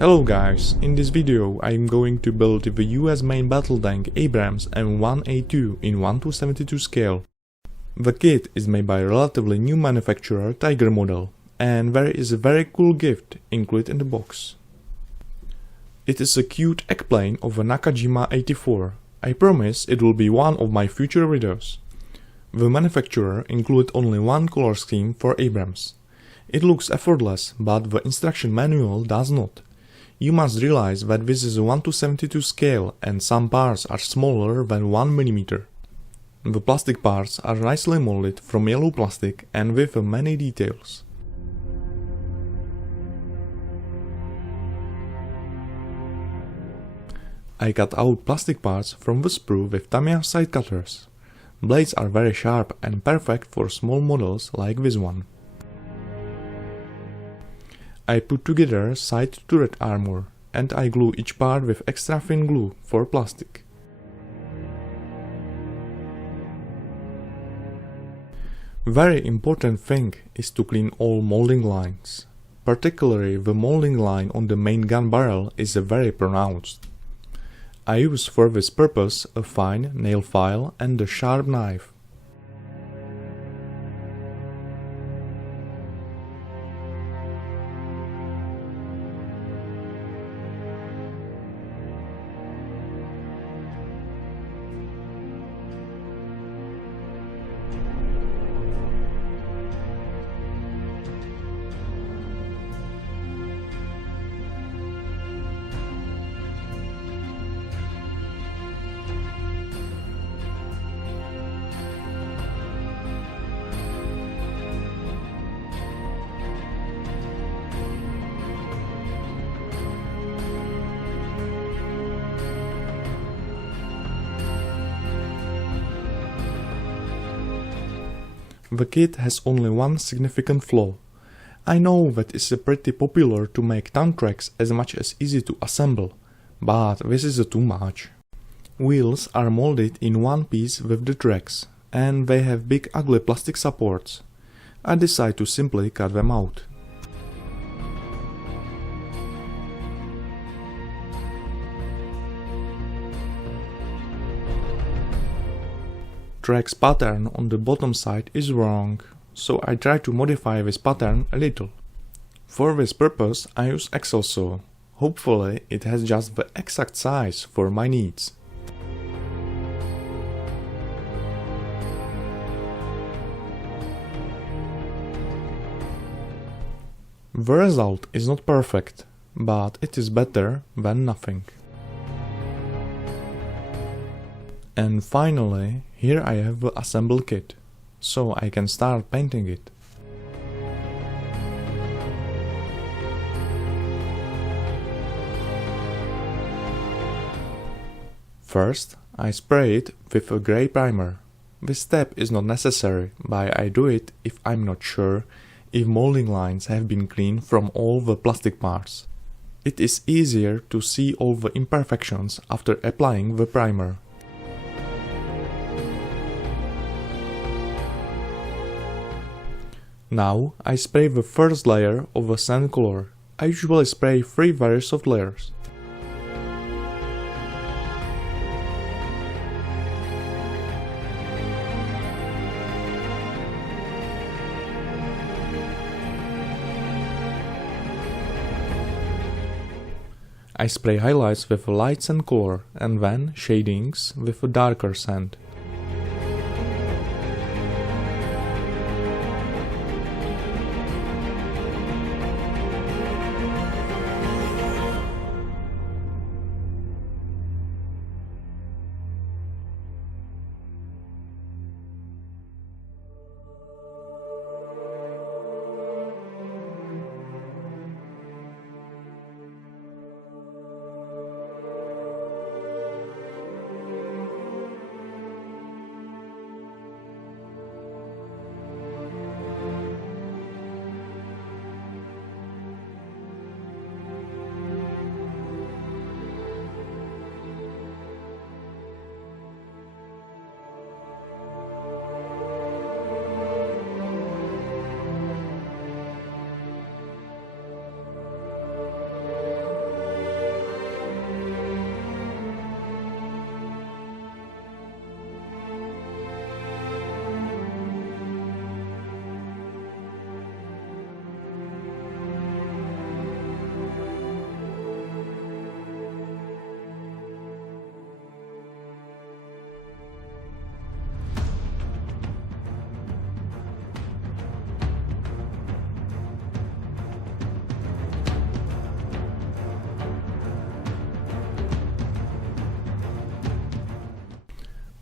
Hello guys, in this video I am going to build the US main battle tank ABRAMS M1A2 in 1:72 scale. The kit is made by a relatively new manufacturer Tiger model, and there is a very cool gift included in the box. It is a cute eggplane of a Nakajima 84. I promise it will be one of my future videos. The manufacturer included only one color scheme for ABRAMS. It looks effortless, but the instruction manual does not. You must realize that this is a 1:72 scale and some parts are smaller than 1 mm. The plastic parts are nicely molded from yellow plastic and with many details. I cut out plastic parts from the sprue with Tamiya side cutters. Blades are very sharp and perfect for small models like this one. I put together side turret armor, and I glue each part with extra thin glue for plastic. Very important thing is to clean all molding lines. Particularly the molding line on the main gun barrel is very pronounced. I use for this purpose a fine nail file and a sharp knife. The kit has only one significant flaw. I know that it's pretty popular to make tank tracks as much as easy to assemble, but this is too much. Wheels are molded in one piece with the tracks, and they have big ugly plastic supports. I decide to simply cut them out. Track's pattern on the bottom side is wrong, so I try to modify this pattern a little. For this purpose I use Excel saw. Hopefully it has just the exact size for my needs. The result is not perfect, but it is better than nothing. And finally, here I have the assemble kit, so I can start painting it. First, I spray it with a grey primer. This step is not necessary, but I do it if I'm not sure if molding lines have been cleaned from all the plastic parts. It is easier to see all the imperfections after applying the primer. Now I spray the first layer of a sand color. I usually spray 3 very soft layers. I spray highlights with a light sand color and then shadings with a darker sand.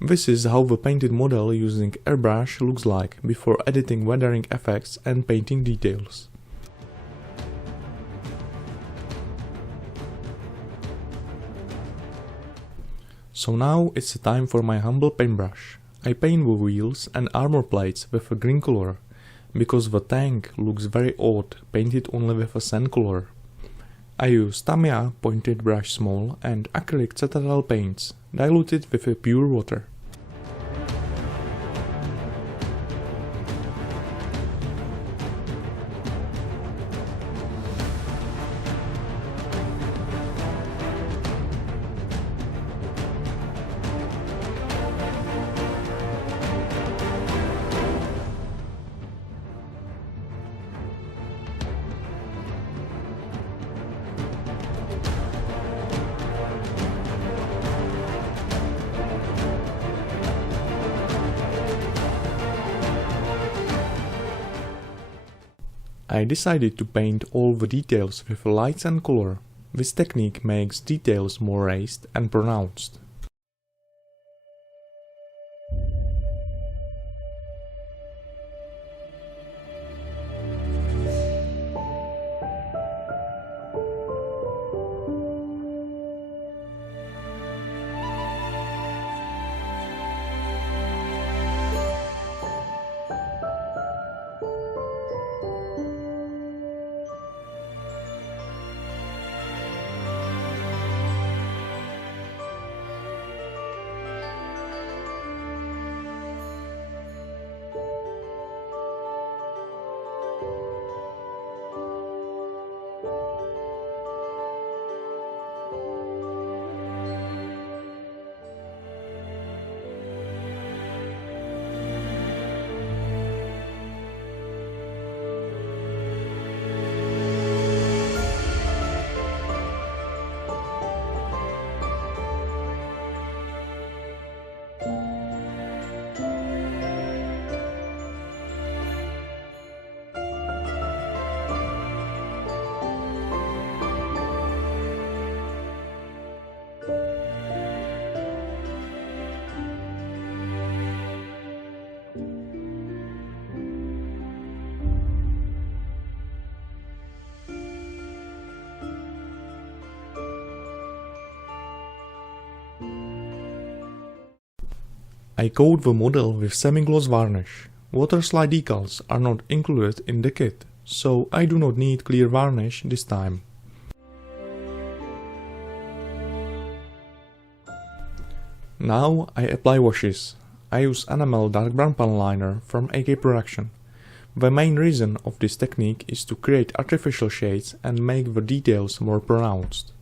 This is how the painted model using airbrush looks like before editing weathering effects and painting details. So now it's the time for my humble paintbrush. I paint the wheels and armor plates with a green color, because the tank looks very odd painted only with a sand color. I use Tamiya pointed brush small and acrylic citadel paints, diluted with a pure water. I decided to paint all the details with lights and color. This technique makes details more raised and pronounced. I coat the model with semi-gloss varnish. Waterslide decals are not included in the kit, so I do not need clear varnish this time. Now I apply washes. I use enamel dark brown panel liner from AK Production. The main reason of this technique is to create artificial shades and make the details more pronounced.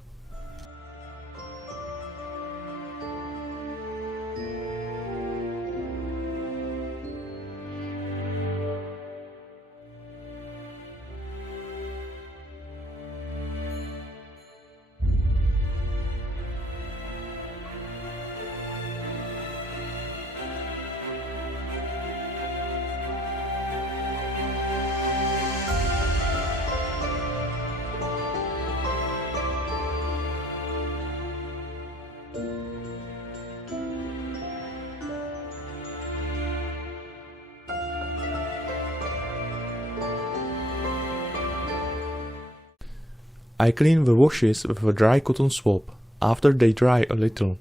I clean the washes with a dry cotton swab, after they dry a little.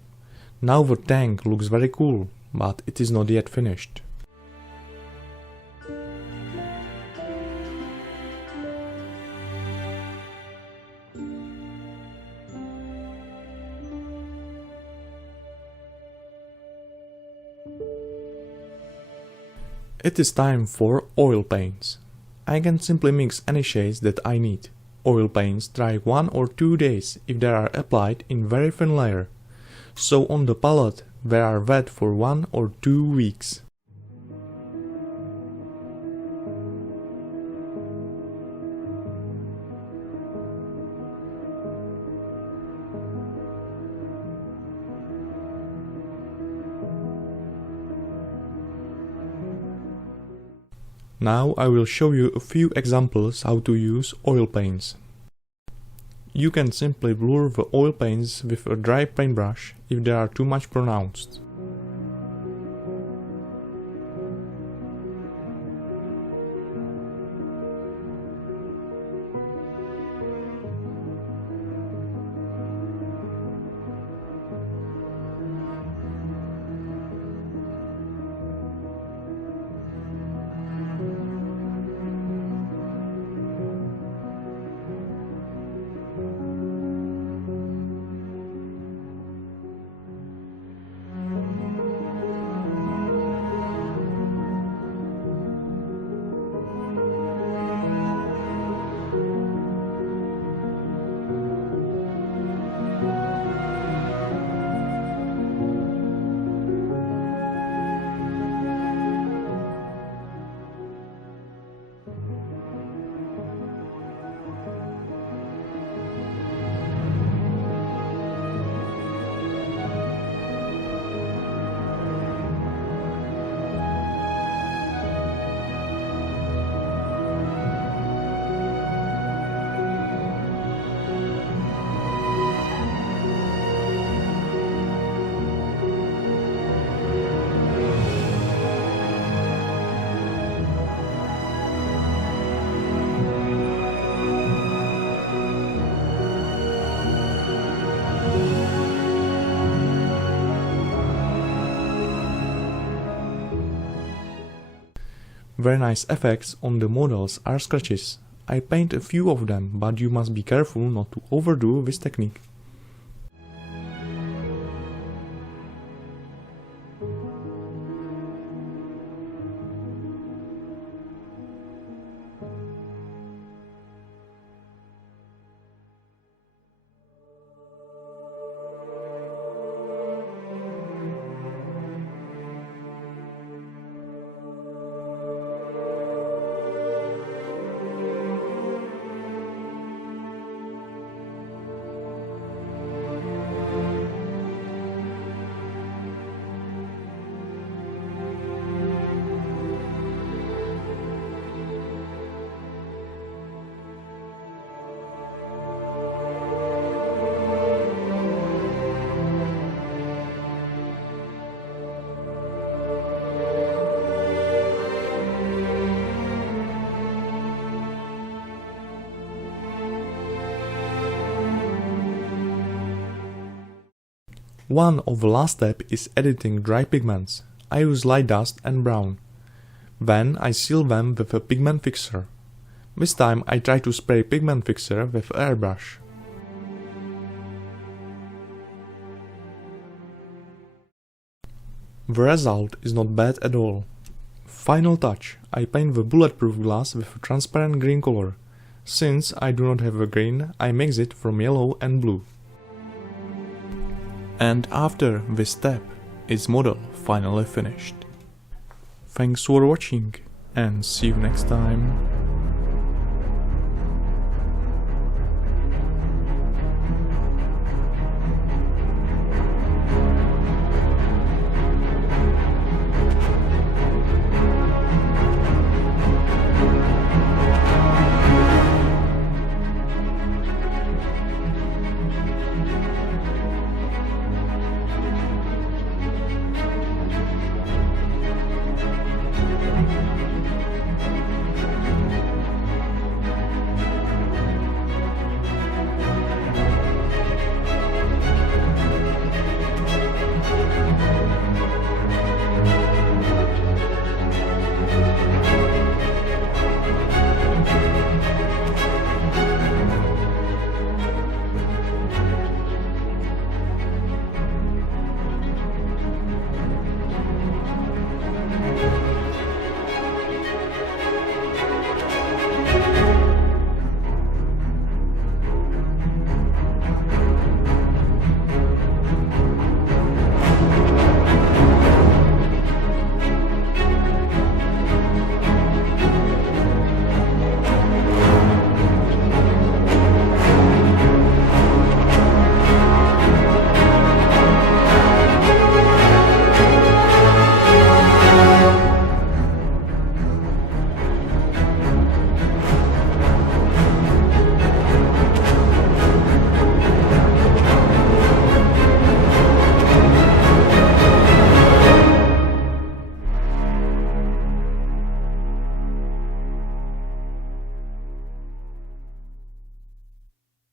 Now the tank looks very cool, but it is not yet finished. It is time for oil paints. I can simply mix any shades that I need. Oil paints dry 1 or 2 days if they are applied in very thin layer, so on the palette they are wet for 1 or 2 weeks. Now I will show you a few examples how to use oil paints. You can simply blur the oil paints with a dry paintbrush if they are too much pronounced. Very nice effects on the models are scratches. I paint a few of them, but you must be careful not to overdo this technique. One of the last steps is editing dry pigments. I use light dust and brown. Then I seal them with a pigment fixer. This time I try to spray pigment fixer with airbrush. The result is not bad at all. Final touch, I paint the bulletproof glass with a transparent green color. Since I do not have a green, I mix it from yellow and blue. And after this step, its model finally finished. Thanks for watching and see you next time.